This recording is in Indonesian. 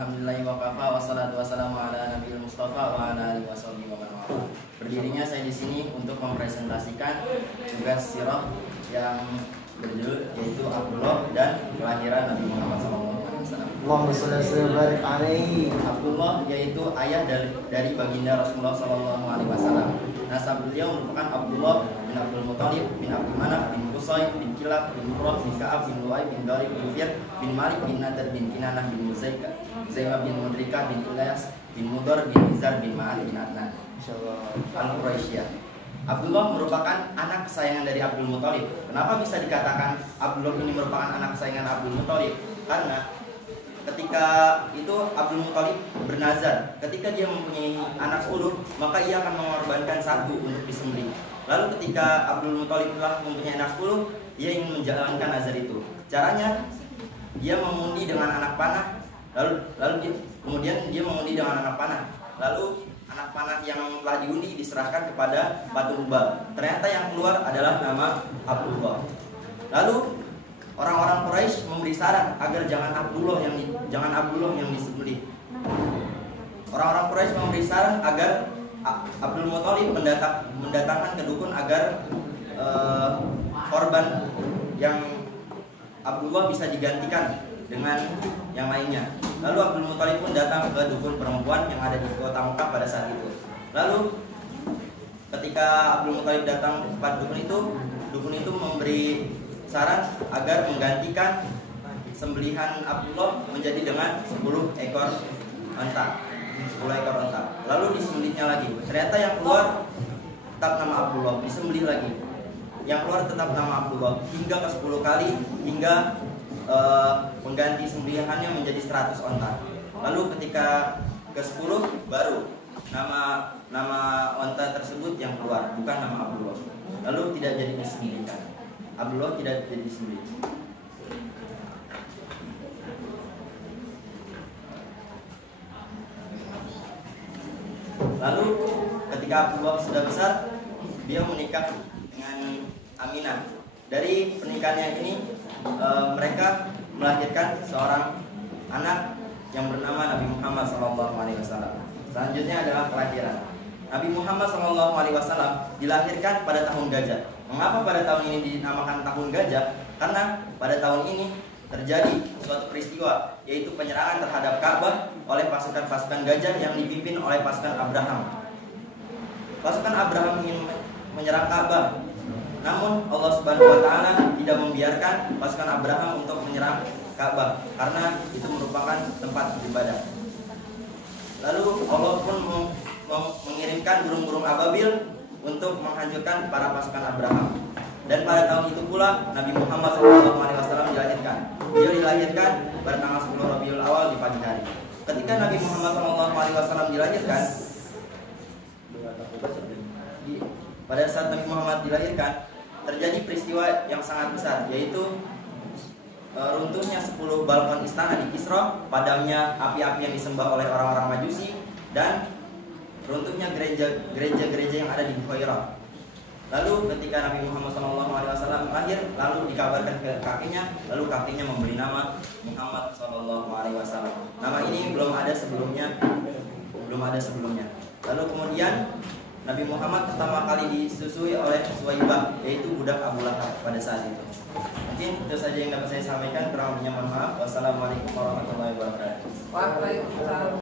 Alhamdulillahi wa kafa wassalatu wassalamu ala nabiyil mustafa wa ala alihi washabihi wa man wala. Berdirinya saya di sini untuk mempresentasikan tugas sirah yang berjudul yaitu Abdullah dan kelahiran Nabi Muhammad SAW. Allahumma shalli wa barik alaihi. Abdullah yaitu ayah dari baginda Rasulullah SAW. Nasab beliau merupakan Abdullah bin Abdul Muthalib bin Abdul Manaf bin Qusay bin Kilab bin Murrah bin Ka'ab bin Lu'ay bin Darib bin Fir bin Malik bin Nadar bin Kinanah bin Muzaika Zaimah bin Mudrikah bin Ilyas bin Mudar bin Izar bin Ma'ad bin Adnan Al-Quraisyah. Abdullah merupakan anak kesayangan dari Abdul Muthalib. Kenapa bisa dikatakan Abdullah ini merupakan anak kesayangan Abdul Muthalib? Karena ketika itu Abdul Muthalib bernazar, ketika dia mempunyai anak 10, maka ia akan mengorbankan satu untuk disembelih. Lalu ketika Abdul Muthalib telah mempunyai anak 10, dia ingin menjalankan nazar itu. Caranya dia mengundi dengan anak panah, kemudian dia mengundi dengan anak panah. Lalu anak panah yang telah diundi diserahkan kepada batu rubal. Ternyata yang keluar adalah nama Abdullah. Lalu orang-orang Quraisy memberi saran agar jangan Abdullah yang disembelih. Orang-orang Quraisy memberi saran agar Abdul Muthalib mendatangkan ke dukun agar korban yang Abdullah bisa digantikan dengan yang lainnya. Lalu Abdul Muthalib pun datang ke dukun perempuan yang ada di kota Mekah pada saat itu. Lalu ketika Abdul Muthalib datang ke tempat dukun itu memberi saran agar menggantikan sembelihan Abdullah menjadi dengan 10 ekor unta. Lalu disembelihnya lagi. Ternyata yang keluar tetap nama Abdullah, disembelih lagi. Yang keluar tetap nama Abdullah hingga ke 10 kali hingga mengganti sembelihannya menjadi 100 unta. Lalu ketika ke 10 baru nama unta tersebut yang keluar, bukan nama Abdullah. Lalu tidak jadi disembelihkan. Abdullah tidak jadi disembelih. Lalu ketika Abdullah sudah besar, dia menikah dengan Aminah. Dari pernikahannya ini mereka melahirkan seorang anak yang bernama Nabi Muhammad SAW. Selanjutnya adalah kelahiran. Nabi Muhammad SAW dilahirkan pada tahun gajah. Mengapa pada tahun ini dinamakan tahun gajah? Karena pada tahun ini terjadi suatu peristiwa, yaitu penyerangan terhadap Ka'bah oleh pasukan-pasukan gajah yang dipimpin oleh pasukan Abraham. Pasukan Abraham ingin menyerang Ka'bah, namun Allah Subhanahu wa Ta'ala tidak membiarkan pasukan Abraham untuk menyerang Ka'bah karena itu merupakan tempat ibadah. Lalu Allah pun mengirimkan burung-burung ababil untuk menghancurkan para pasukan Abraham. Dan pada tahun itu pula Nabi Muhammad SAW dilahirkan. Dia dilahirkan pada tanggal 10 Rabiul Awal di pagi hari. Ketika Nabi Muhammad SAW dilahirkan, pada saat Nabi Muhammad dilahirkan terjadi peristiwa yang sangat besar, yaitu runtuhnya 10 balkon istana di Kisra, padamnya api-api yang disembah oleh orang-orang Majusi, dan runtuhnya gereja-gereja yang ada di Buhairah. Lalu ketika Nabi Muhammad SAW lahir, lalu dikabarkan ke kakeknya, lalu kakeknya memberi nama Muhammad SAW. Nama ini belum ada sebelumnya. Lalu kemudian Nabi Muhammad pertama kali disusui oleh Suwaibah, yaitu budak Abu Lahab pada saat itu. Mungkin itu saja yang dapat saya sampaikan. Kurang lebihnya mohon maaf. Wassalamualaikum warahmatullahi wabarakatuh. Waalaikumsalam.